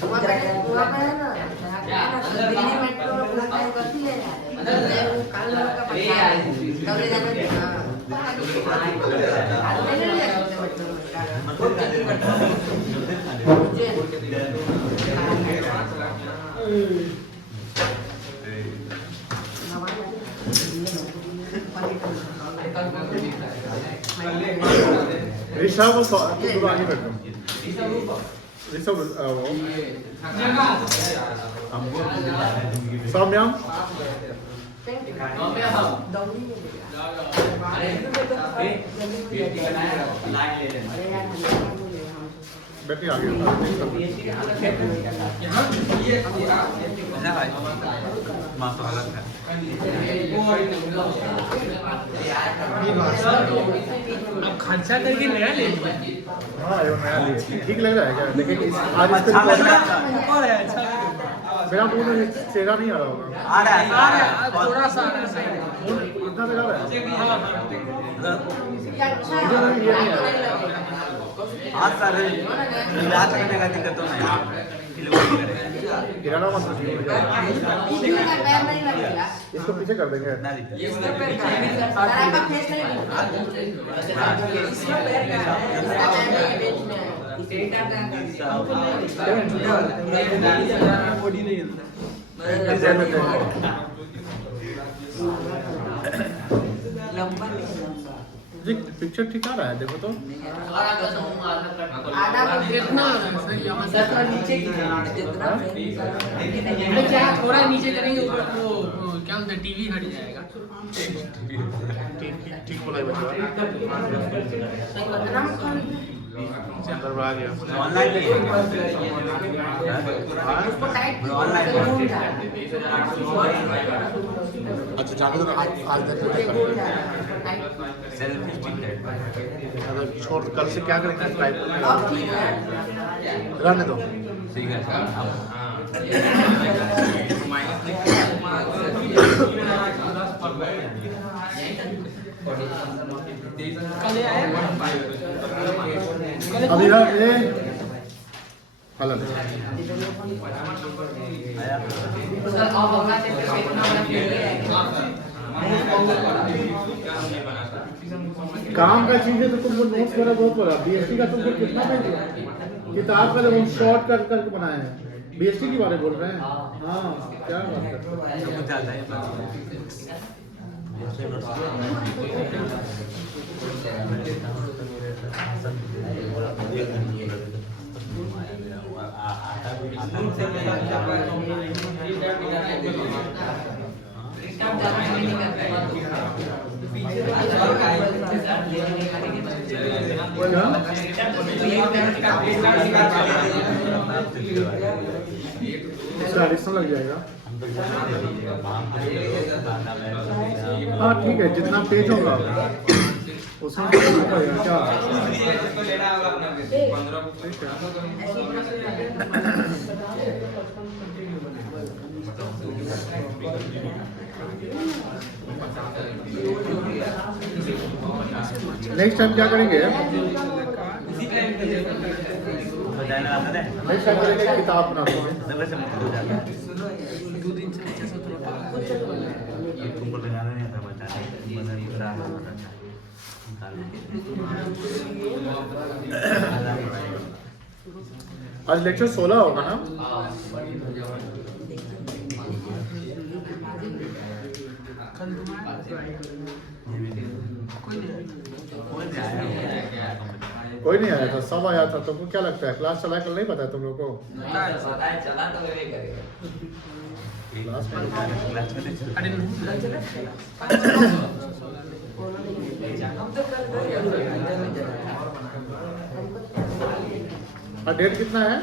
वहाँ पे है ना दिल्ली मेट्रो प्लस टाइम करती है यार वो काल लोग का पता है तब ले जाना ऋषभ तो आगे बैठो ऋषभ वो सौम्यम बैठिए आगे मासो अलग है अब खर्चा करके नया ले लिया। हाँ ये नया ठीक लग रहा है क्या देखिए आज इस अच्छा लग रहा है और है अच्छा मेरा मुंह में चेहरा नहीं आ रहा होगा आ रहा है थोड़ा सा आ रहा है सही इतना लगा रहा है हाँ सर इलाज करने का दिक्कत तो नहीं गिराना मत रखिए पैर नहीं लगेगा इसको पीछे कर देंगे इसका पैर का सारा का फेस नहीं इसका पैर का इसका पैर नहीं बेचना है बॉडी नहीं लंबा नहीं लंबा जी पिक्चर ठीक आ रहा है देखो तो आधा कितना सही यहाँ से थोड़ा नीचे की जितना क्या थोड़ा नीचे करेंगे ऊपर वो क्या बोलते हैं टीवी हट जाएगा। ठीक बोला बच्चा अंदर आ गया ऑनलाइन नहीं अच्छा जाने दो आज तक सेल्फी स्टिक है अगर छोड़ कल से क्या करेंगे टाइप अब ठीक है रहने दो ठीक है अभी ये हेलो काम का चीज है तो तुमको नोट्स मेरा बहुत बड़ा बीएसटी का तुमको कितना पेज किताब का हम शॉर्ट कर करके बनाए हैं बीएसटी के बारे में बोल रहे हैं हाँ क्या बात करते हैं इसका एडिशनल लग जाएगा हाँ ठीक है जितना पेज होगा उसमें क्या नेक्स्ट टाइम क्या करेंगे नेक्स्ट टाइम करेंगे किताब बना तुमको लगाना नहीं आता बताने आज लेक्चर 16 होगा ना कोई नहीं आया था सब आया था तुमको क्या लगता है क्लास चला कल नहीं पता है तुम लोग को और डेट कितना है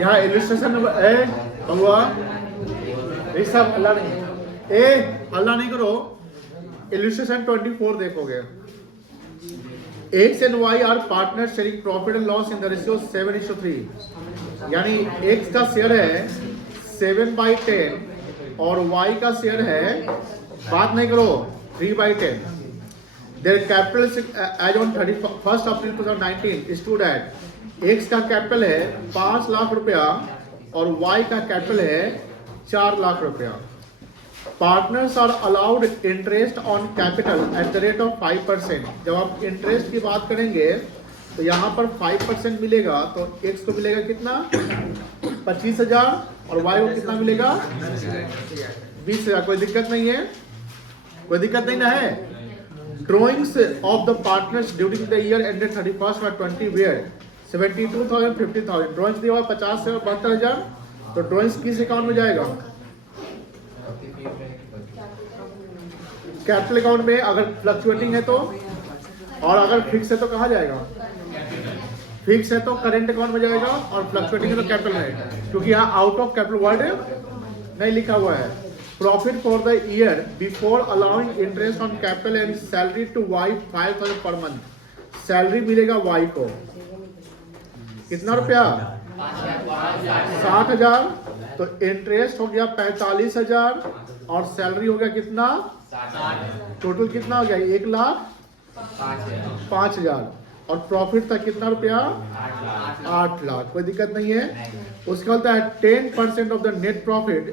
यहाँ इलस्ट्रेशन ए हुआ ये सब अल्लाह नहीं अल्लाह नहीं करो इलस्ट्रेशन 24 देखोगे X and Y are partners sharing profit and loss in the ratio 7:3. यानी X का शेयर है 7/10 और Y का शेयर है, बात नहीं करो, 3/10. Their capital as on 31st April 2019 stood at X का कैपिटल है 5 लाख रुपया और Y का कैपिटल है 4 लाख रुपया. Partners are allowed interest on capital at the rate of 5%. जब आप इंटरेस्ट की बात करेंगे तो यहाँ पर 5% मिलेगा, तो एक्स को मिलेगा कितना 25,000 और वाई को कितना मिलेगा 20,000. कोई दिक्कत नहीं है, कोई दिक्कत नहीं ना है. Drawings of the partners during the year ended 31st और 20 वेयर 72,000 50,000. ड्रॉइंग्स दिया हुआ 50 से 72,000. तो ड्रॉइंग्स किस अकाउंट में जाएगा, कैपिटल अकाउंट में. अगर फ्लक्चुएटिंग है तो, और अगर फिक्स है तो कहाँ जाएगा, फिक्स है तो करेंट अकाउंट में जाएगा और फ्लक्चुएटिंग है तो कैपिटल में, क्योंकि यहाँ आउट ऑफ कैपिटल वर्ड नहीं लिखा हुआ है. Profit for the year before allowing interest on capital and salary to Y 5,000 per month. Salary मिलेगा वाई को कितना रुपया 60,000. तो इंटरेस्ट हो गया 45,000 और सैलरी हो गया कितना, टोटल कितना हो गया 1,05,000 और प्रॉफिट था कितना रुपया 8 लाख. कोई दिक्कत नहीं है. उसके बाद है 10% of the net profit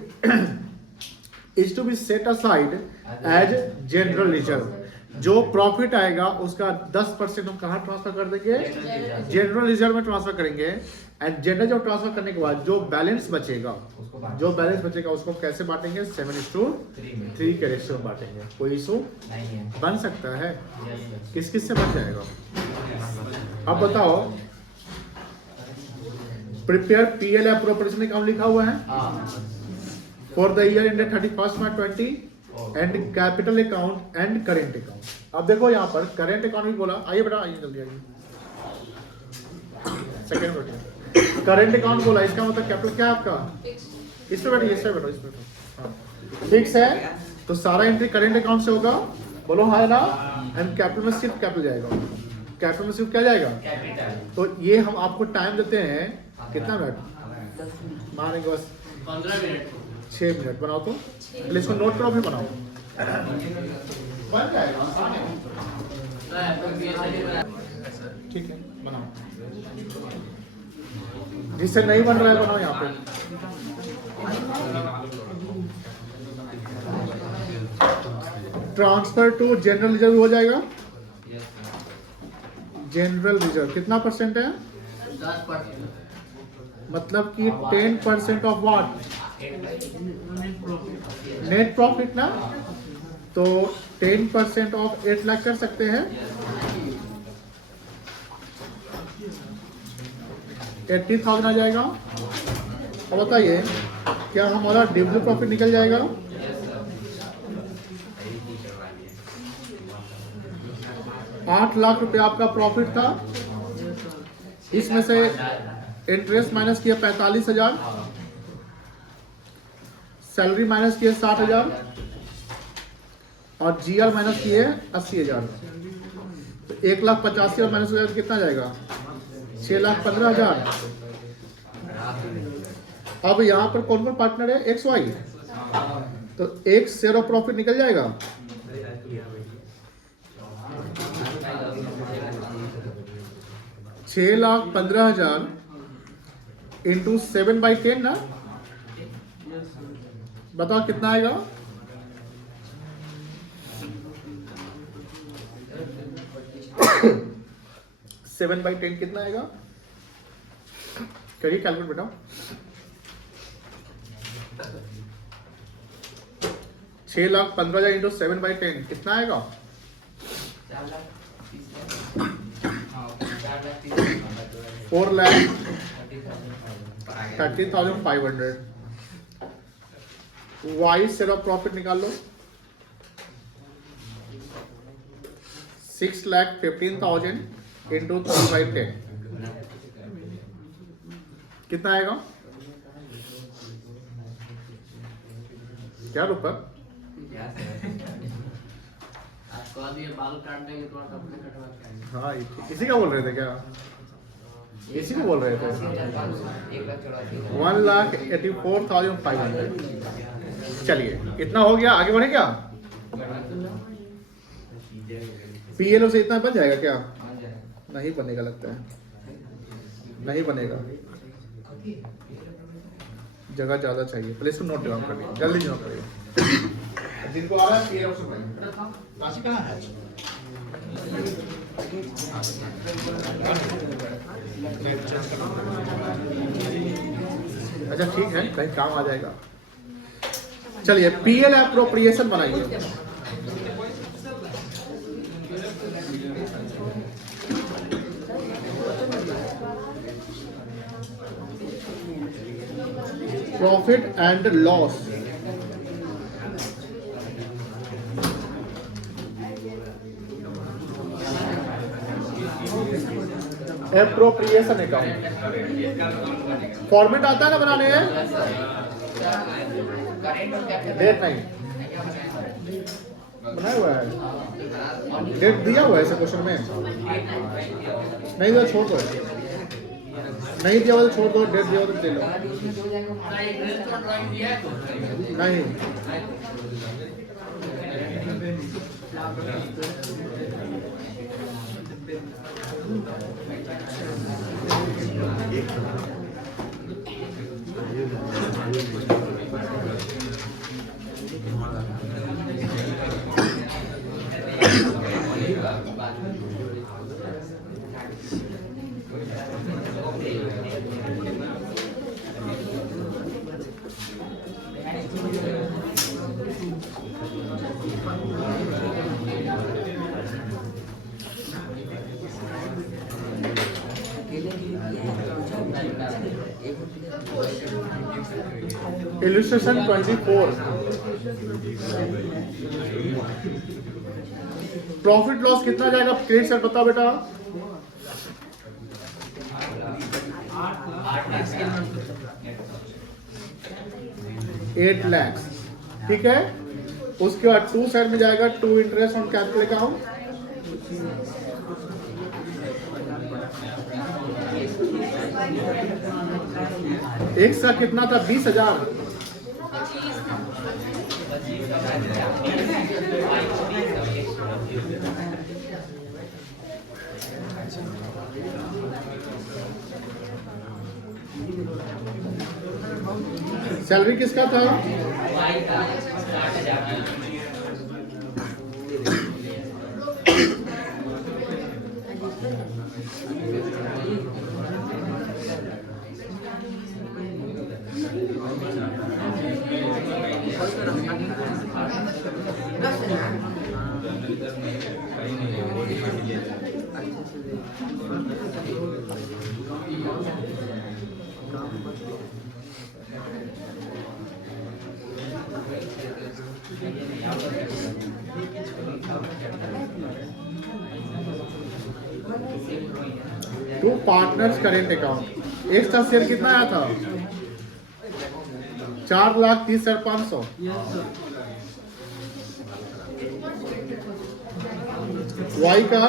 is to be set aside as general reserve. जो प्रॉफिट आएगा उसका 10% हम कहाँ ट्रांसफर कर देंगे, जनरल रिजर्व में ट्रांसफर करेंगे. एंड जनरल जब ट्रांसफर करने के बाद जो बैलेंस बचेगा उसको कैसे बांटेंगे 7:3 के रेशियो में बांटेंगे. कोई इशू बन सकता है, किस किस से बन जाएगा. अब बताओ, प्रिपेयर पीएल अप्रोप्रिएशन अकाउंट लिखा हुआ है for the year ended 31st March 20 and capital account and current account. अब देखो यहाँ पर करेंट अकाउंट भी बोला. आइए बेटा, आइए जल्दी आइए. सेकंड बैठिए. करेंट अकाउंट बोला, इसका मतलब कैपिटल क्या है आपका, इस पे बैठिए, इस पे बैठो, इस पे बैठो. फिक्स है तो सारा एंट्री करेंट अकाउंट से होगा. बोलो हाँ ना. एंड कैपिटल में सिर्फ कैपिटल जाएगा, कैपिटल में सिर्फ क्या जाएगा. तो ये हम आपको टाइम देते हैं कितना मिनट मारेंगे, बस 15 मिनट 6 मिनट. बनाओ तो पहले इसको नोट करो, फिर बनाओ. बन जाएगा, ठीक है, बनाओ. जिससे नहीं बन रहा है बनाओ यहाँ पे. ट्रांसफर टू जनरल रिजर्व हो जाएगा. जनरल रिजर्व कितना परसेंट है, 10%. मतलब कि 10% ऑफ व्हाट, नेट प्रॉफिट ना. तो 10% ऑफ 8 लाख कर सकते हैं. 80,000 आ जाएगा. अब बताइए क्या हमारा डिविडेंड प्रॉफिट निकल जाएगा. $8 लाख आपका प्रॉफिट था. इसमें से इंटरेस्ट माइनस किया 45,000, सैलरी माइनस किए 60,000 और जीआर माइनस किए 80,000. तो 1,85,000 माइनस हो जाएगा कितना जाएगा 6,15,000. अब यहाँ पर कौन कौन पार्टनर है, एक्स वाई. तो एक शेयर ऑफ प्रॉफिट निकल जाएगा. $6,15,000 इंटू 7/10 ना. बताओ कितना आएगा. सेवन बाई 10 कितना आएगा, करिए कैलकुलेट बेटा. 6,15,000 इंटू 7/10 कितना आएगा. 4,30,500. वाई शेयर ऑफ प्रॉफिट निकाल लो. 6,15,000 इंटू 3/10 कितना आएगा. क्या रुपये बाद ये बाल काट देंगे थोड़ा सा अपने कटवा के आएंगे। हाँ इसी का बोल रहे थे क्या? इसी को बोल रहे थे 1,84,500। चलिए इतना हो गया, आगे बढ़े क्या? PLO से इतना बन जाएगा क्या? नहीं बनेगा लगता है, नहीं बनेगा, जगह ज्यादा चाहिए। पहले इसको नोट डाउन करिए, जल्दी नोट करिए। जिनको आ रहा है PLO से बनाइए। राशि कहाँ है? अच्छा ठीक है, कहीं काम आ जाएगा। चलिए PL एप्रोप्रिएशन बनाइए। Profit and loss, appropriation account. Format आता है ना बनाने हैं? डेट नहीं बनाया हुआ है, डेट दिया हुआ है ऐसे क्वेश्चन में? नहीं दिया छोड़ दो, नहीं दिया हुआ तो छोड़ दो, डेट दिया हुआ तो दे लो। नहीं इलस्ट्रेशन 24। प्रॉफिट लॉस कितना जाएगा क्रेडिट साइड बताओ बेटा? 8 लाख, ठीक है। उसके बाद 2 साइड में जाएगा 2 इंटरेस्ट ऑन कैपिटल अकाउंट, एक सा कितना था? 20,000। सैलरी किसका था? To partners current account. एक का शेयर कितना आया था? 4,30,500। वाई का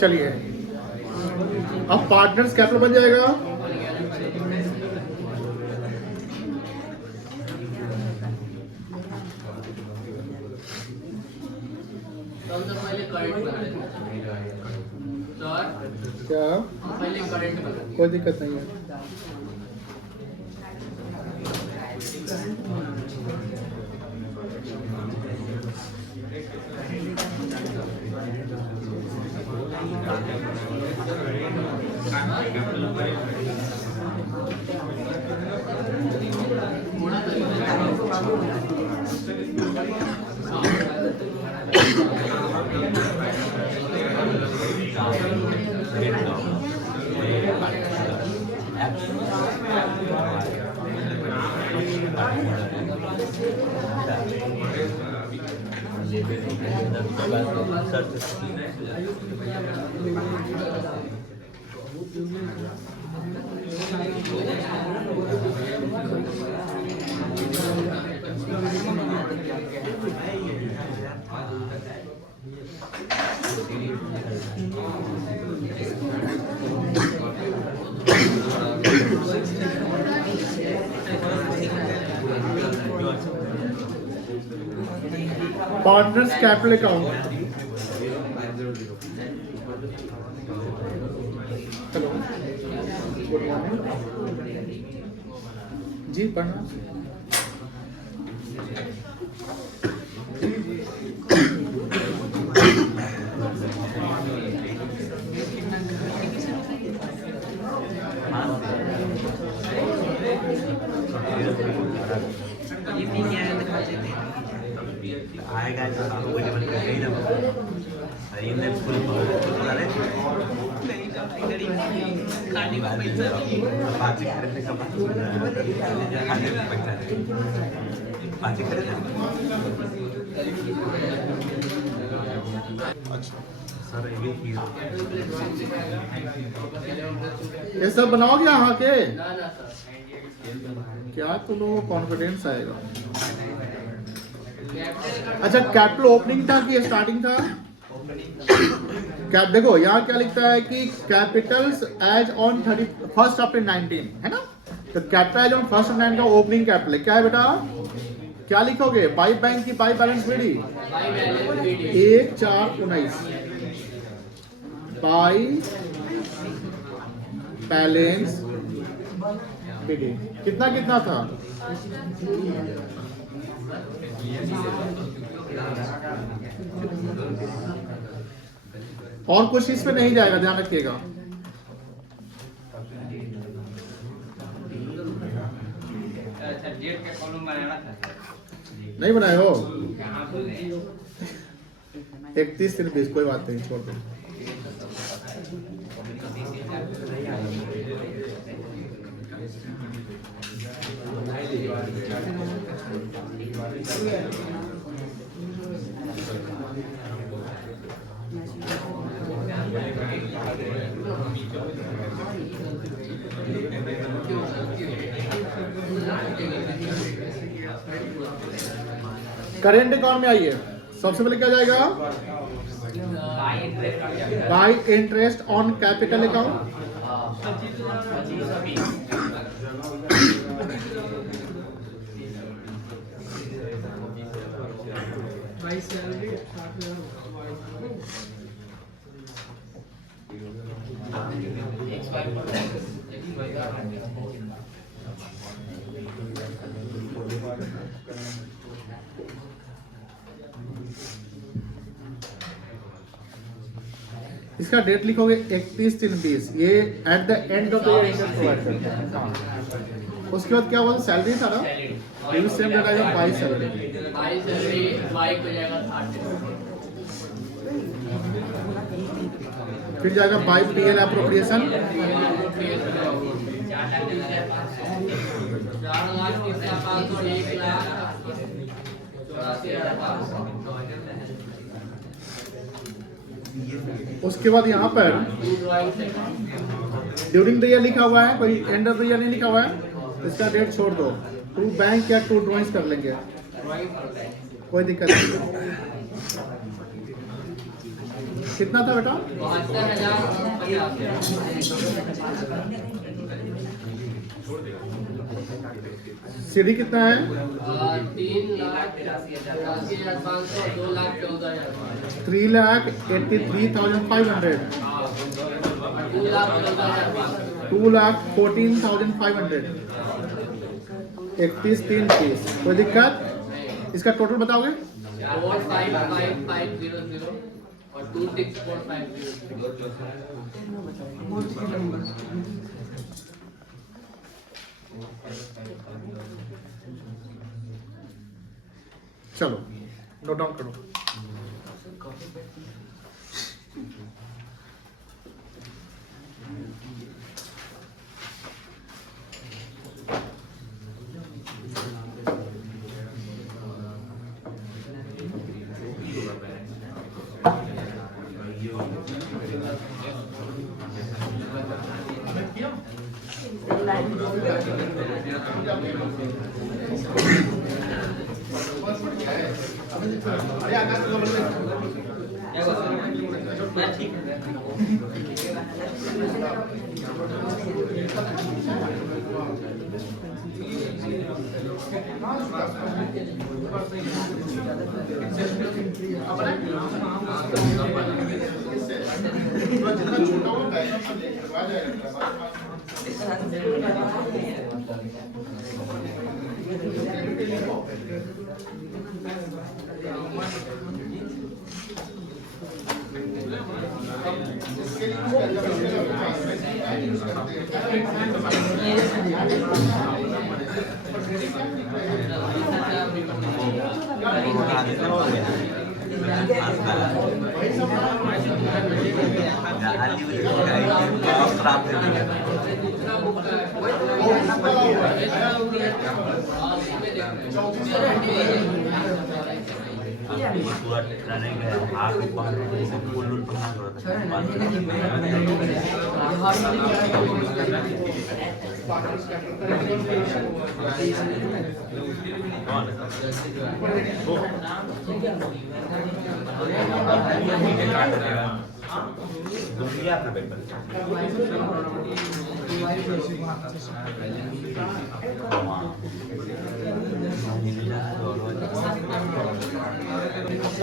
चलिए अब पार्टनर्स कैपिटल बन जाएगा। क्या कोई दिक्कत नहीं है। Partners capital account. Hello, good morning जी, प्रणाम। आएगा तो वो लेवल पे नहीं ना ये ने फुल अरे खाने का पैसा बात करने का बात खाने का पैसा बात करने अच्छा सर ये सब बनाओगे यहाँ के? ना ना सर, क्या तुम लोगों को कॉन्फिडेंस आएगा? अच्छा, कैपिटल ओपनिंग था कि स्टार्टिंग था? कैप देखो यहाँ क्या लिखता है कि कैपिटल्स एज ऑन 31 अप्रैल 19, है ना? तो कैपिटल एज ऑन 1 अप्रैल का ओपनिंग कैपिटल है। क्या है बेटा? क्या लिखोगे? बाई बैंक की by balance BD 1/4/19 by balance BD. कितना कितना था? और कुछ इसमें नहीं जाएगा, ध्यान रखिएगा। डेट का कॉलम बनाना था, नहीं बनाए हो? 31/20, कोई बात नहीं, छोड़ दो। करेंट अकाउंट में आइए, सबसे पहले क्या जाएगा? By interest on capital account. इसका डेट लिखोगे 31/3/20, ये at the end of the year interest provide करते हैं। उसके बाद क्या हुआ? सैलरी था ना, ये सेम डेट आएगा बाई सैलरी। फिर जाएगा बाई पीएल एप्रोप्रिएशन, उसके बाद यहाँ पर ड्यूरिंग द ईयर लिखा हुआ है, कोई एंड ऑफ द ईयर नहीं लिखा हुआ है, इसका डेट छोड़ दो। 2 बैंक या 2 ड्रॉइंग्स कर लेंगे, कोई दिक्कत नहीं। कितना था बेटा? 72,000। सीढ़ी कितना है? 3,83,500, 2,14,500, 31/3/20। कोई दिक्कत? इसका टोटल बताओगे? 45,500 और और 2645 चलो नोट डाउन करो।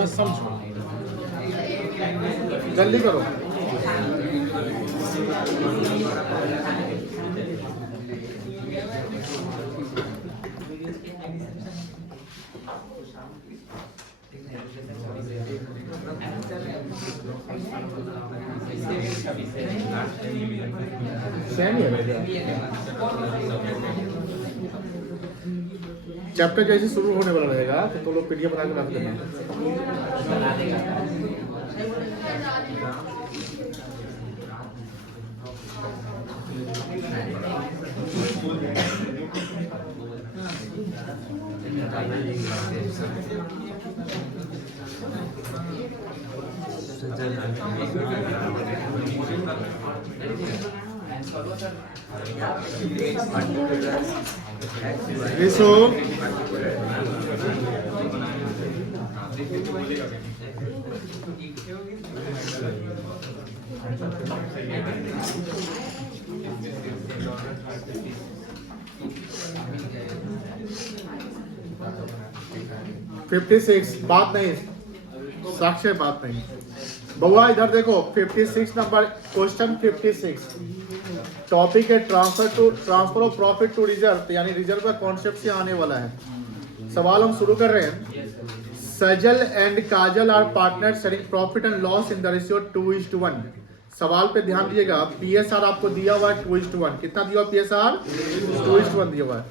समझो जल्दी करो। चैप्टर जैसे शुरू होने वाला रहेगा तो लोग पीडीएफ बना के रख देना। विशु (56) बात नहीं, साक्ष्य बात नहीं। बउआ इधर देखो 56 नंबर क्वेश्चन 56 टॉपिक है transfer of profit to reserve, यानी रिजर्व का कॉन्सेप्ट से आने वाला है। सवाल हम शुरू कर रहे हैं। Sajal and Kajal are partner sharing profit and loss in the ratio 2:1। सवाल पे ध्यान दीजिएगा। पीएसआर आपको दिया हुआ है 2:1। कितना दिया हुआ पीएसआर? 2:1 दिया हुआ है।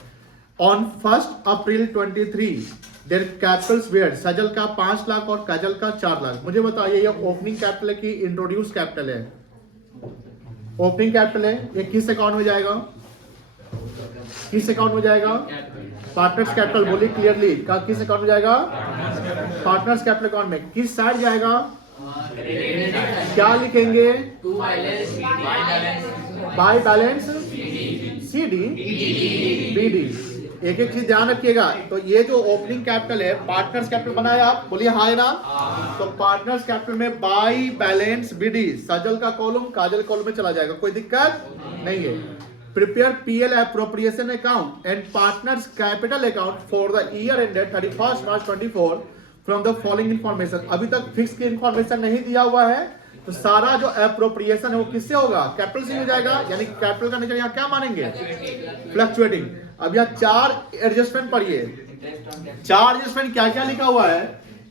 On 1 April 23 their capitals were, Sajal का 5 लाख और काजल का 4 लाख। मुझे बताइए ये ओपनिंग कैपिटल है कि इंट्रोड्यूस कैपिटल है? ओपनिंग कैपिटल है। ये किस अकाउंट में जाएगा? किस अकाउंट में जाएगा? Partners capital. बोलिए क्लियरली, किस अकाउंट में जाएगा? पार्टनर्स कैपिटल अकाउंट में। किस साइड जाएगा? क्या लिखेंगे? By balance CD BD. एक एक चीज ध्यान रखिएगा। तो ये जो ओपनिंग कैपिटल है, पार्टनर्स कैपिटल बनाया आप, बोलिए हाय ना। तो पार्टनर्स कैपिटल में बाय बैलेंस बीडी, सजल का कॉलम काजल कॉलम में चला जाएगा, कोई दिक्कत नहीं है। Prepare PL appropriation account and partners capital account for the year ended 31 March 24 from the following information. अभी तक फिक्स की इन्फॉर्मेशन नहीं दिया हुआ है, तो सारा जो एप्रोप्रिएशन है वो किससे होगा? कैपिटल से हो जाएगा। यानी कैपिटल का नेचर यहाँ क्या मानेंगे? फ्लक्चुएटिंग। अब यहाँ 4 एडजस्टमेंट पढ़िए। 4 एडजस्टमेंट क्या क्या लिखा हुआ है?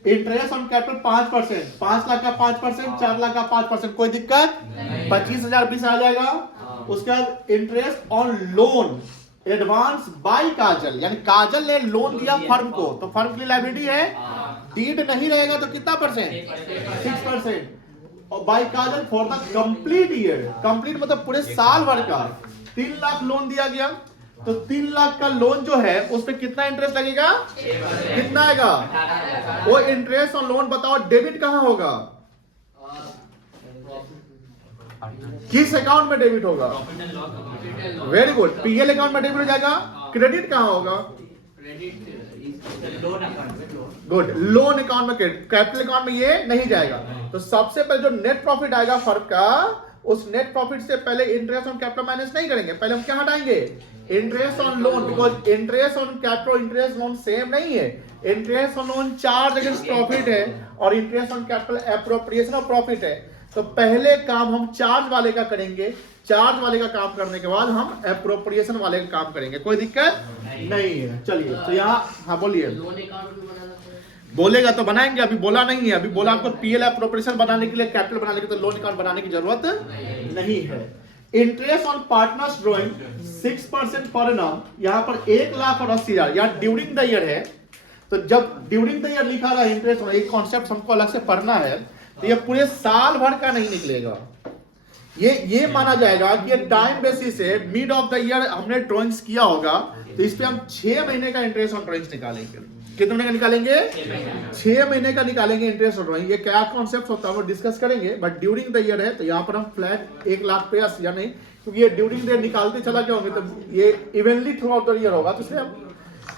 इंटरेस्ट ऑन कैपिटल 5%, 5 लाख का 5%, 4 लाख का 5%, कोई दिक्कत? 25,000 20 आ जाएगा। उसके बाद interest on loan advance by Kajal, यानी काजल ने लोन दिया फर्म को, तो फर्म की लायबिलिटी है, डीड नहीं रहेगा तो कितना परसेंट? 6%। और by Kajal for the complete year, complete मतलब पूरे साल भर का 3 लाख लोन दिया गया, तो 3 लाख का लोन जो है उस पे कितना इंटरेस्ट लगेगा? कितना आएगा? वो इंटरेस्ट ऑन लोन बताओ डेबिट कहां होगा? किस अकाउंट में डेबिट होगा? वेरी गुड, पीएल अकाउंट में डेबिट हो जाएगा। क्रेडिट कहां होगा? गुड, लोन अकाउंट में क्रेडिट, कैपिटल अकाउंट में ये नहीं जाएगा। तो सबसे पहले जो नेट प्रॉफिट आएगा फर्म का, उस नेट प्रॉफिट से पहले इंटरेस्ट ऑन कैपिटल माइनस नहीं करेंगे, पहले हम क्या हटाएंगे? Interest on loan, because interest on capital interest loan same नहीं है। Interest on loan charge against profit है और interest on capital appropriation of profit है। तो पहले काम हम चार्ज वाले का करेंगे, चार्ज वाले का काम करने के बाद हम एप्रोप्रिएशन वाले का काम करेंगे। कोई दिक्कत नहीं है। चलिए, तो यहाँ हाँ बोलिए। बोलेगा तो बनाएंगे, अभी बोला नहीं है। अभी बोला आपको पीएल एप्रोप्रिएशन बनाने के लिए, कैपिटल बनाने के लिए, तो लोन अकाउंट बनाने की जरूरत नहीं है। Interest on partners drawing 6% per annum, यहाँ पर 1,80,000 यहाँ ड्यूरिंग द ईयर है। तो जब ड्यूरिंग द ईयर लिखा रहा है इंटरेस्ट, एक कॉन्सेप्ट हमको अलग से पढ़ना है, तो ये पूरे साल भर का नहीं निकलेगा। ये माना जाएगा कि ये टाइम बेसिस है, मिड ऑफ द ईयर हमने ड्राइंग्स किया होगा, तो इस पे हम 6 महीने का इंटरेस्ट ऑन ड्राइंग्स निकालेंगे। कितने महीने का निकालेंगे? 6 महीने का निकालेंगे इंटरेस्ट ऑन ड्राइंग। ये क्या कॉन्सेप्ट होता है वो डिस्कस करेंगे, बट ड्यूरिंग द ईयर है, तो यहाँ पर हम फ्लैट 1,80,000 या नहीं, क्योंकि ये ड्यूरिंग द ईयर निकालते चला गया होंगे, तो ये evenly through out the year होगा, तो इसलिए हम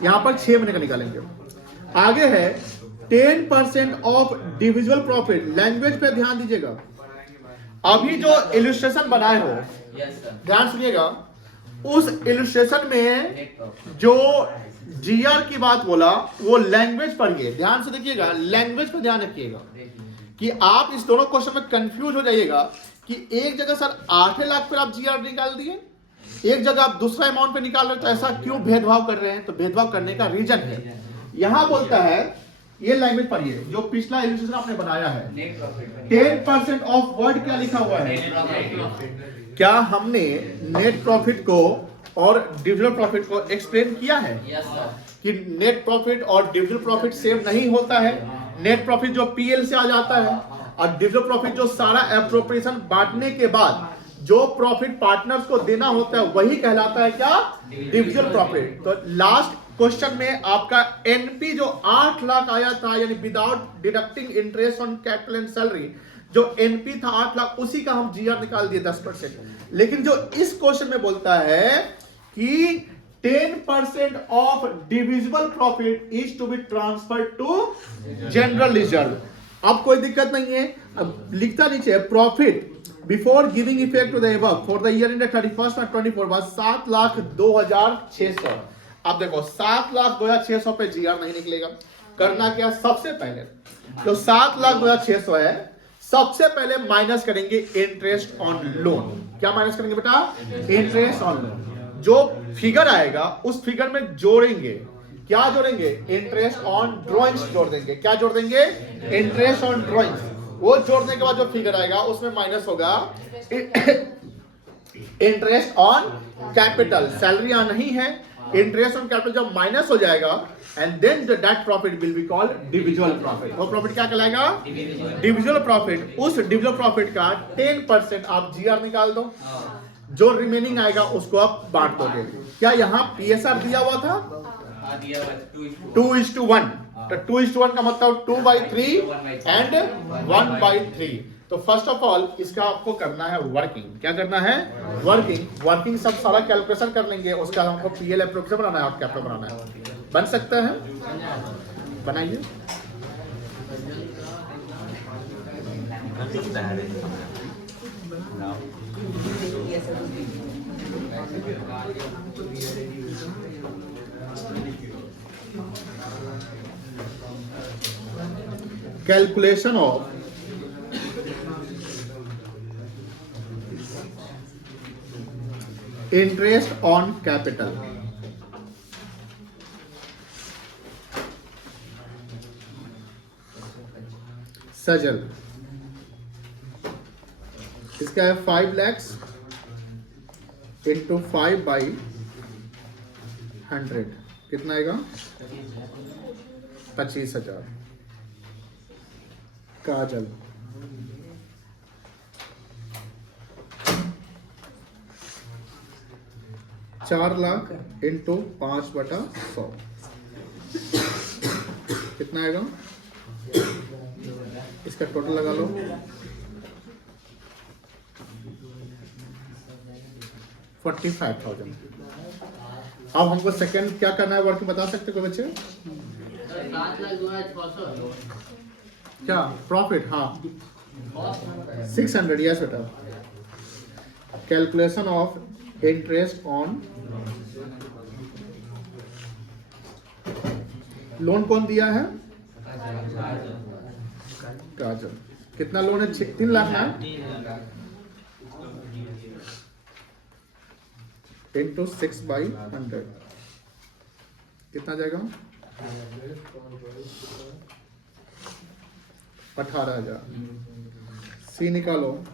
यहाँ पर 6 महीने का निकालेंगे। आगे है 10% ऑफ डिविजुअल प्रॉफिट। लैंग्वेज पे ध्यान दीजिएगा। अभी जो इलस्ट्रेशन बनाए हो, ध्यान सुनिएगा, उस इलस्ट्रेशन में जो जीआर की बात बोला वो लैंग्वेज पढ़िए, ध्यान से देखिएगा, लैंग्वेज पे ध्यान रखिएगा कि आप इस दोनों क्वेश्चन में कंफ्यूज हो जाइएगा कि एक जगह सर 8 लाख पर आप जीआर निकाल दिए, एक जगह आप दूसरा अमाउंट पे निकाल रहे हो, तो ऐसा क्यों भेदभाव कर रहे हैं? तो भेदभाव करने का रीजन है, यहां बोलता है, ये लैंग्वेज पढ़िए जो पिछला इलस्ट्रेशन आपने बनाया है। 10% ऑफ वर्ड क्या लिखा हुआ है? क्या हमने नेट प्रॉफिट को और डिविजिबल प्रॉफिट को एक्सप्लेन किया है कि नेट प्रॉफिट और डिविजिबल प्रॉफिट सेम नहीं होता है? नेट प्रॉफिट जो पीएल से आ जाता है और डिविजिबल प्रॉफिट जो सारा एप्रोप्रिएशन बांटने के बाद जो प्रॉफिट पार्टनर्स को देना होता है वही कहलाता है क्या? Divisible profit. तो लास्ट क्वेश्चन में आपका एनपी जो 8 लाख आया था, यानी without deducting interest on capital and salary, जो एनपी था 8 लाख, उसी का हम जीआर निकाल दिए 10%। लेकिन जो इस क्वेश्चन में बोलता है कि 10% of divisible profit is to be transferred to general reserve. अब कोई दिक्कत नहीं है, अब लिखता नीचे profit before giving effect to the above for the year ended 31 March 24 was 7,02,600। अब देखो 7,02,600 पे जीआर नहीं निकलेगा। करना क्या? सबसे पहले जो 7,02,600 है, सबसे पहले माइनस करेंगे इंटरेस्ट ऑन लोन। क्या माइनस करेंगे बेटा? Interest on loan. जो फिगर आएगा उस फिगर में जोड़ेंगे, क्या जोड़ेंगे? इंटरेस्ट ऑन ड्रॉइंग्स जोड़ देंगे। क्या जोड़ देंगे? Interest on drawings. वो जोड़ने के बाद जो फिगर आएगा उसमें माइनस होगा इंटरेस्ट ऑन कैपिटल। सैलरी यहां नहीं है, इंटरेस्ट ऑन कैपिटल जब माइनस हो जाएगा and then that profit will be called divisible profit. वो प्रॉफिट क्या कहलाएगा? Divisible profit. उस डिविजिबल प्रॉफिट का 10% आप जीआर निकाल दो, जो रिमेनिंग आएगा उसको आप बांट दोगे। क्या यहाँ पीएसआर दिया हुआ था? 2:1। तो 2:1 का मतलब 2/3 एंड 1/3। तो फर्स्ट ऑफ ऑल इसका आपको करना है वर्किंग। क्या करना है? वर्किंग सब सारा कैलकुलेशन कर लेंगे, उसका हमको पीएल एप्रोप्रिएशन बनाना है और कैपिटल बनाना है। बन सकता है? बनाइए। Calculation of interest on capital. सजल, इसका है 5 लाख इंटू 5/100 कितना आएगा? 25,000। काजल, 4 लाख इंटू 5/100 कितना आएगा? इसका टोटल लगा लो। 45,000। अब हमको सेकंड क्या करना है वर्किंग बता सकते हो बच्चे? 7,02,600 क्या प्रॉफिट? हाँ 600। यस बेटा। Calculation of interest on loan कौन दिया है? काजल। कितना लोन है? 3 लाख ना इंटू 6/100 कितना जाएगा? 18,000। सी निकालो।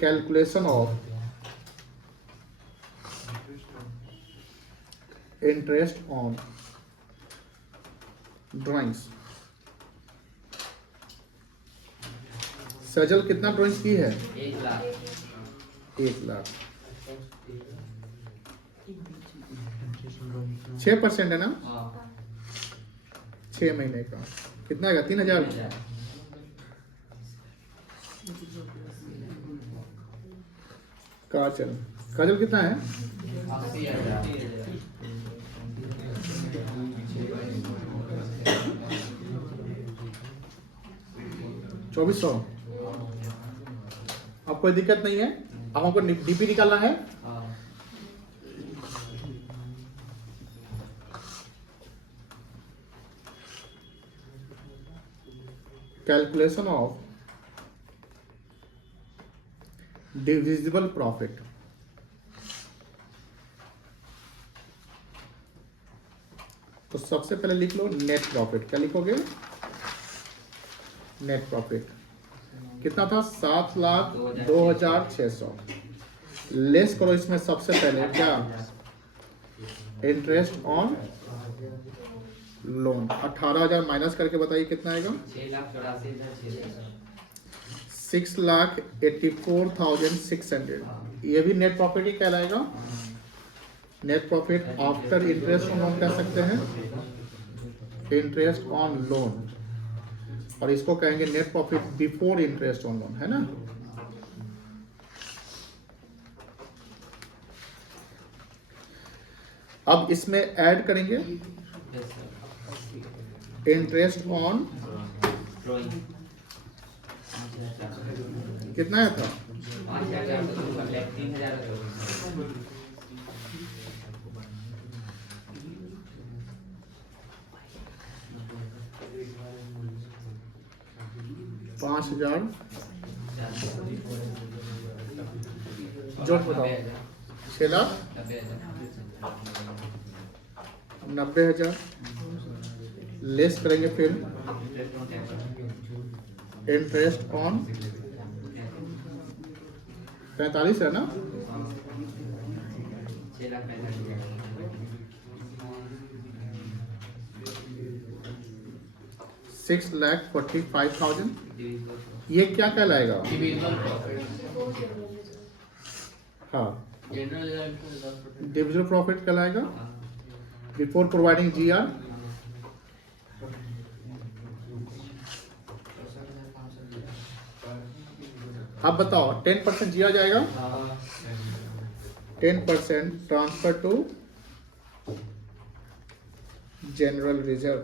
Calculation of interest on drawings. Sajal कितना ड्राइंग्स की है? 1 लाख। 1 लाख। 6% है ना? 6 महीने का कितना आएगा? 3,000। काजल, काजल कितना है? 80,000। 2400। अब कोई दिक्कत नहीं है। अब हमको डीपी निकालना है। Calculation of divisible profit. तो सबसे पहले लिख लो नेट प्रॉफिट। क्या लिखोगे? नेट प्रॉफिट कितना था? 7,02,600। लेस करो इसमें सबसे पहले क्या? Interest on loan. 18,000 माइनस करके बताइए कितना आएगा? 6,84,600। ये भी नेट प्रॉफिट ही कहलाएगा। Net profit after interest on loan कह सकते हैं, इंटरेस्ट ऑन लोन। और इसको कहेंगे net profit before interest on loan, है ना? अब इसमें ऐड करेंगे इंटरेस्ट ऑन कितना है था? 5,000 जोड़ बताओ। 6,90,000 लेस करेंगे फिर इंटरेस्ट ऑन 45 है ना? 6,45,000। ये क्या कहलाएगा? हाँ डिविजिबल प्रॉफिट कहलाएगा बिफोर प्रोवाइडिंग जीआर। अब बताओ 10% जीआर जाएगा। 10% ट्रांसफर टू जनरल रिजर्व।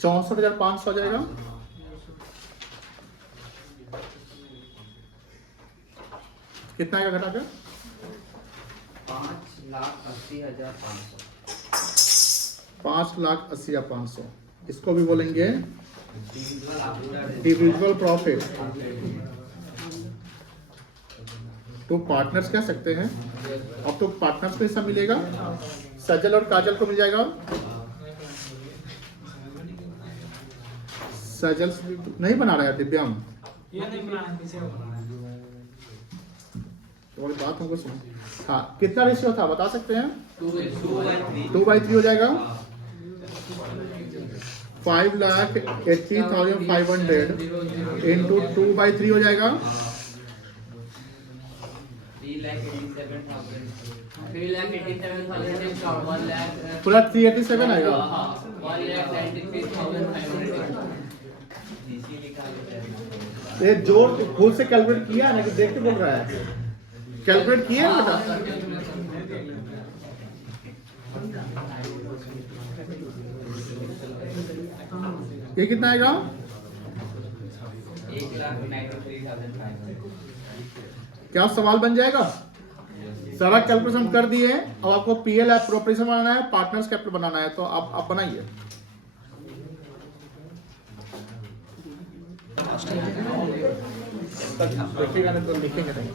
64,500 जाएगा। कितना आएगा घटा कर? 5,80,500। 5,80,500। इसको भी बोलेंगे डिविजिबल प्रॉफिट 2 पार्टनर्स कह सकते हैं। अब तो पार्टनर्स को हिस्सा मिलेगा, सजल और काजल को मिल जाएगा। सजल नहीं बना रहा है दिव्यांग, और बात हमको सुनो। हाँ, कितना रेशियो था बता सकते हैं? 2/3 हो जाएगा। 5,80,500 इंटू 2/3 हो जाएगा। 3,87,000 पूरा 387 आएगा। 1,93,000 ये जोड़ खुद से कैलकुलेट किया है ना कि देख के बोल रहा है? कैलकुलेट किया है बेटा? ये कितना आएगा? 1,93,500 क्या सवाल बन जाएगा? सारा कैलकुलेशन कर दिए। अब आपको पीएल एप्रोप्रिएशन बनाना है, पार्टनर्स कैपिटल बनाना है, तो आप बनाइए। देखिएगा नहीं तो लिखेंगे नहीं।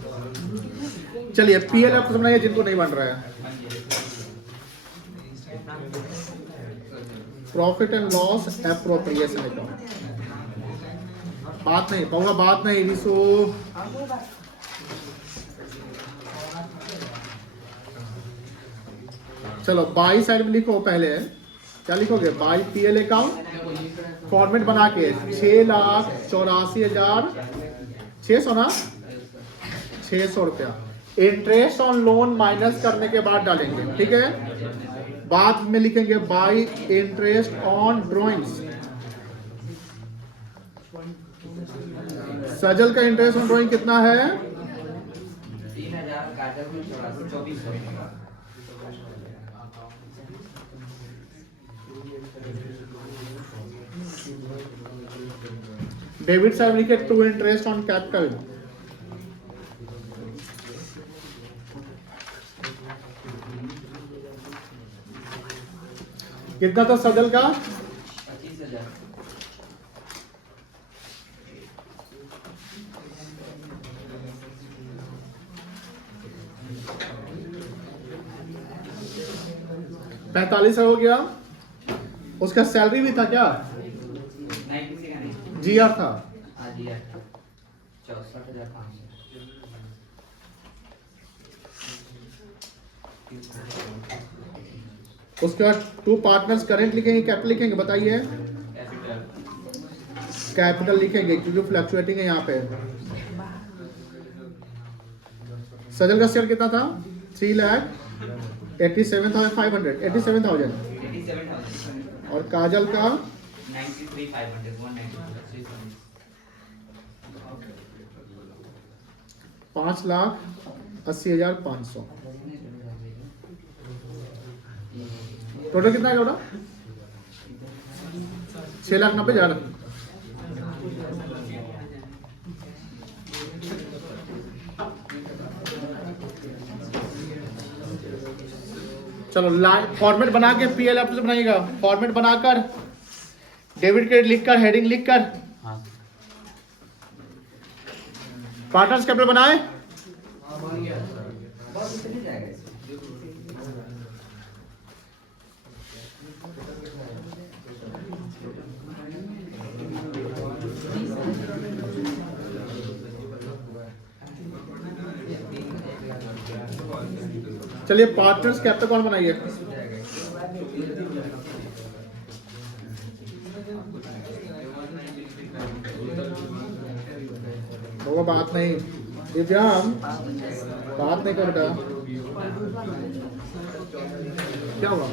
चलिए पीएल एप्रोप्रिएशन बनाइए जिनको नहीं बन रहा है। Profit and loss appropriation account. बात नहीं पाऊंगा, बात नहीं रिसो। चलो बाई साइड में लिखो पहले। क्या लिखोगे? बाई पीएल अकाउंट फॉर्मेट बना के 6,84,600 ना 600 रुपया इंटरेस्ट ऑन लोन माइनस करने के बाद डालेंगे, ठीक है। बाद में लिखेंगे बाई इंटरेस्ट ऑन ड्रॉइंग्स। सजल का इंटरेस्ट ऑन ड्रॉइंग कितना है? 3,000 काजल में 2400 डेबिट साइड लिखे टू इंटरेस्ट ऑन कैपिटल। कितना था सजल का? 25,000 45 हो गया। उसका सैलरी भी था क्या? 90 का नहीं जीआर था। आज ही 64,500 उसके बाद 2 पार्टनर्स करेंट लिखेंगे, कैपिटल लिखेंगे, बताइए। कैपिटल लिखेंगे क्योंकि फ्लक्चुएटिंग है यहाँ पे। सजल का शेयर कितना था? 3,87,500 87,000 और काजल का 5,80,500। टोटल कितना है टोटल? 6,90,000। चलो फॉर्मेट बना के पीएल एफ से बनाइएगा। फॉर्मेट बनाकर डेबिट क्रेडिट लिखकर हेडिंग लिखकर पार्टनर्स कैपिटल बनाए। चलिए पार्टनर्स कैपिटल कौन बनाइए? वो बात नहीं दिव्यांग, बात नहीं कर बेटा। क्या हुआ?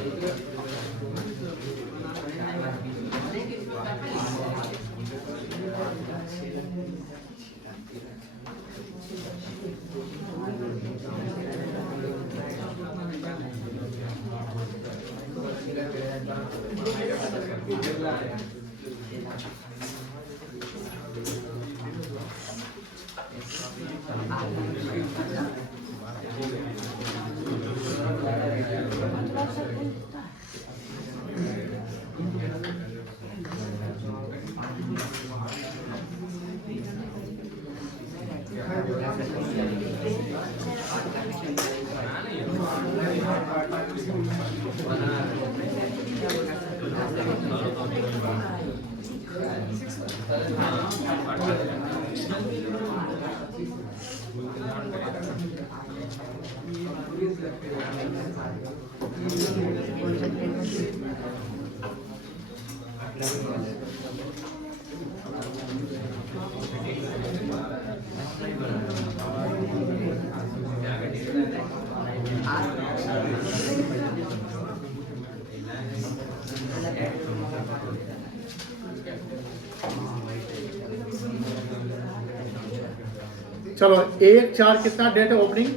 चलो 1/4 कितना डेट है ओपनिंग?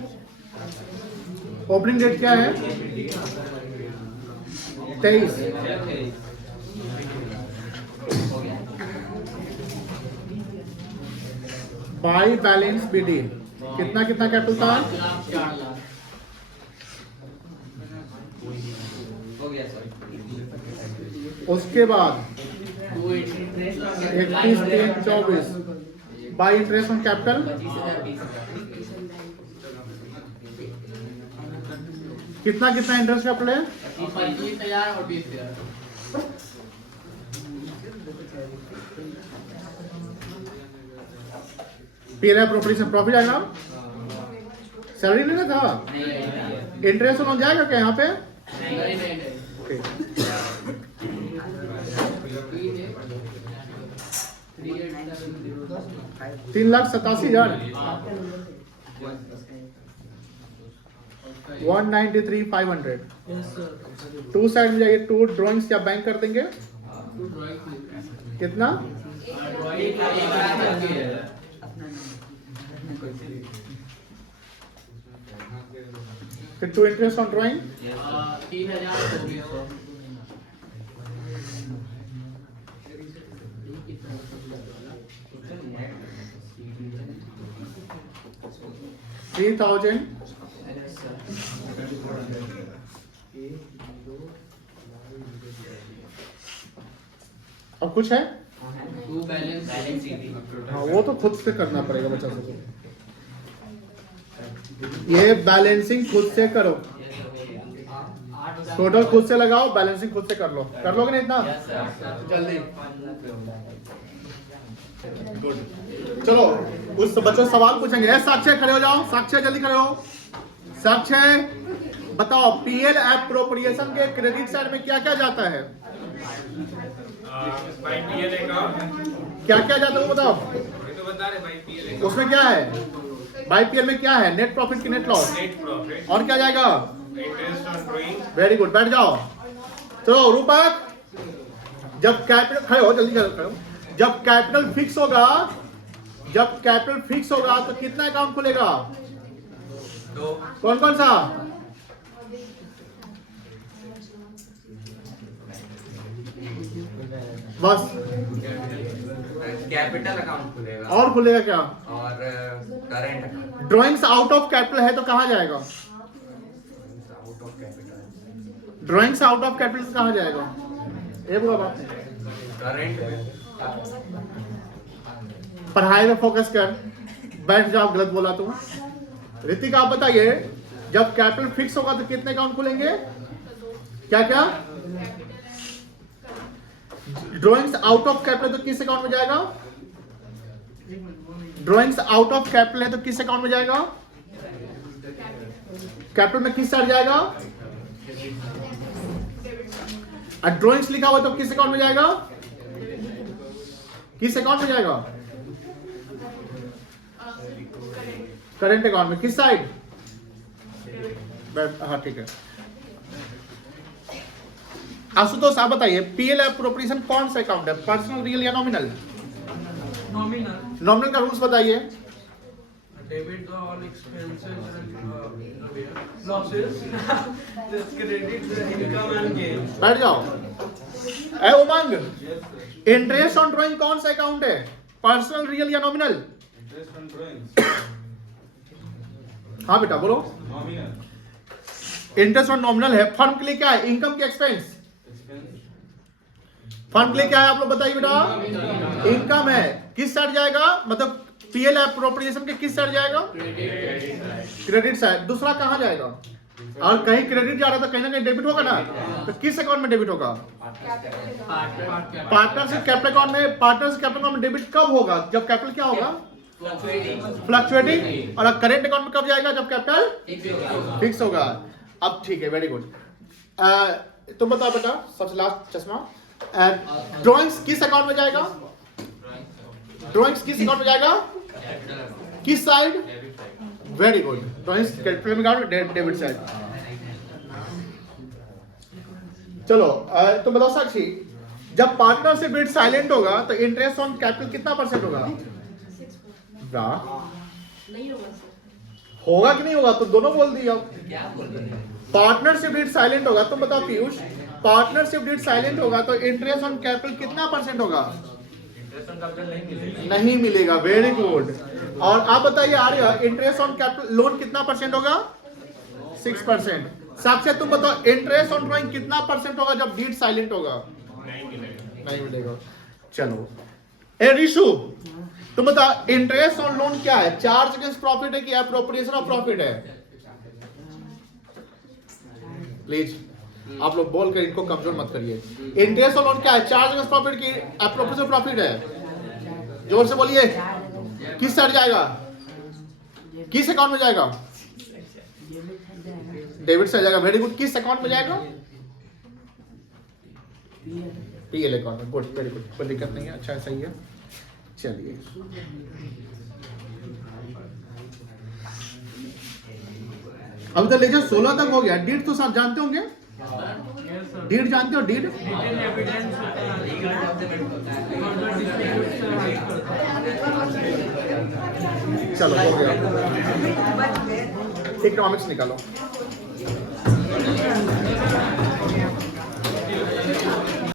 ओपनिंग डेट क्या है? 23। बाई बैलेंस बीडी कितना कितना कैपिटल था? 4 लाख। उसके बाद 280 31/3/24 बाई इंटरेस्ट ऑन कैपिटल 25,000 कितना कितना इंटरेस्ट कैपिटल है? 25,000 और 20,000। पीएल अप्रोप्रिएशन प्रॉफिट आएगा, सैलरी लेना था, इंटरेस्ट ऑन जाएगा क्या यहाँ पे? नहीं। ओके। 3,87,000 193,500 टू साइड में जाइए, टू ड्राइंग्स या बैंक कर देंगे कितना? फिर टू इंटरेस्ट ऑन ड्राइंग 3,000 3,000 अब कुछ है? हाँ वो तो खुद से करना पड़ेगा बच्चा सबको, ये बैलेंसिंग खुद से करो, टोटल खुद से लगाओ, बैलेंसिंग खुद से कर लो। कर लोगे ना इतना जल्दी? गुड। चलो उस बच्चों से सवाल पूछेंगे। साक्षी खड़े हो जाओ, साक्षी जल्दी खड़े हो। साक्षी बताओ पीएल एप्रोप्रिएशन के क्रेडिट साइड में क्या क्या जाता है? क्या क्या जाता है वो बताओ। उसमें क्या है? बाई पीएल में क्या है? नेट प्रॉफिट की नेट लॉस, और क्या जाएगा? वेरी गुड, बैठ जाओ। चलो रूपक, जब कैपिटल खड़े हो, जल्दी खड़े हो। जब कैपिटल फिक्स होगा, जब कैपिटल फिक्स होगा तो कितना अकाउंट खुलेगा? कौन कौन सा? बस कैपिटल अकाउंट खुलेगा और खुलेगा क्या? और current account. Drawings out of capital है तो कहाँ जाएगा? Out of capital. Drawings out of capital कहाँ जाएगा? ये बोला बात। करेंट में पढ़ाई में फोकस कर, बैठ जाओ। गलत बोला तुम। ऋतिक आप बताइए, जब कैपिटल फिक्स होगा तो कितने अकाउंट खुलेंगे? क्या क्या? ड्राइंग्स आउट ऑफ कैपिटल तो किस अकाउंट में जाएगा? ड्राइंग्स आउट ऑफ कैपिटल है तो किस अकाउंट में जाएगा? कैपिटल में किस साइड जाएगा? और ड्राइंग्स लिखा हुआ तो किस अकाउंट में जाएगा? किस अकाउंट में जाएगा? करेंट अकाउंट में। किस साइड? हाँ ठीक है। आशुतोष आप बताइए, पीएल एप्रोप्रिएशन कौन सा अकाउंट है? पर्सनल, रियल या नॉमिनल? नॉमिनल। नॉमिनल का रूल्स बताइए। Debit all expenses and losses, credit income and gain. बैठ जाओ। ए उमंग, इंटरेस्ट ऑन ड्राइंग कौन सा अकाउंट है? पर्सनल, रियल या नॉमिनल? हाँ बेटा बोलो। इंटरेस्ट ऑन नॉमिनल है। फर्म के लिए क्या है? इनकम की एक्सपेंस। फर्म के लिए क्या है आप लोग बताइए बेटा? इनकम है। किस साइड जाएगा? मतलब पीएल एप्रोप्रिएशन के किस साइड जाएगा? Credit side. दूसरा कहां जाएगा? और कहीं क्रेडिट जा रहा तो कहीं ना कहीं डेबिट होगा ना, तो किस अकाउंट में डेबिट होगा? पार्टनरशिप कैपिटल अकाउंट में। पार्टनरशिप कैपिटल अकाउंट में डेबिट कब होगा? जब कैपिटल क्या होगा? फ्लक्चुएटिंग। और करेंट अकाउंट में कब जाएगा? जब कैपिटल फिक्स होगा। अब ठीक है, वेरी गुड। तुम बताओ बेटा, सबसे लास्ट चश्मा, ड्राइंग्स किस अकाउंट में जाएगा? ड्राइंग्स किस अकाउंट में जाएगा? किस side? Very good, drawings capital में जाएगा, डेबिट साइड। चलो तुम बताओ साक्षी, जब पार्टनरशिप रेट साइलेंट होगा तो इंटरेस्ट ऑन कैपिटल कितना % होगा? नहीं होगा सर। होगा कि नहीं होगा? तो दोनों बोल दिया। पार्टनरशिप रेट साइलेंट होगा, तुम बताओ पीयूष, पार्टनरशिप रेट साइलेंट होगा तो इंटरेस्ट ऑन कैपिटल कितना % होगा? नहीं मिलेगा। Very good. और आप बताइए आर्य, इंटरेस्ट ऑन कैपिटल लोन कितना % होगा? 6%। साक्षी तुम बताओ, इंटरेस्ट ऑन ड्राइंग कितना % होगा जब डीड साइलेंट होगा? नहीं मिलेगा। चलो ए रिशु, तुम बताओ, इंटरेस्ट ऑन लोन क्या है? चार्ज अगेंस्ट प्रॉफिट है कि एप्रोप्रिएशन ऑफ प्रॉफिट है? प्लीज आप लोग बोल कर इनको कमजोर मत करिए। इंटरेस्ट ऑन लोन क्या है? चार्ज अगेंस्ट प्रॉफिट की एप्रोप्रिएशन ऑफ प्रॉफिट है? जोर से बोलिए। किस साइड जाएगा? किस अकाउंट में जाएगा? डेबिट साइड जाएगा। Very good. किस अकाउंट में जाएगा? पीएल अकाउंट में। गुड, वेरी गुड, कोई दिक्कत नहीं है। अच्छा है, सही है। चलिए अब तो लेक्चर 16 तक हो गया। डीड तो सब जानते होंगे? डीड जानते हो? डीड चलो हो गया। इकोनॉमिक्स निकालो।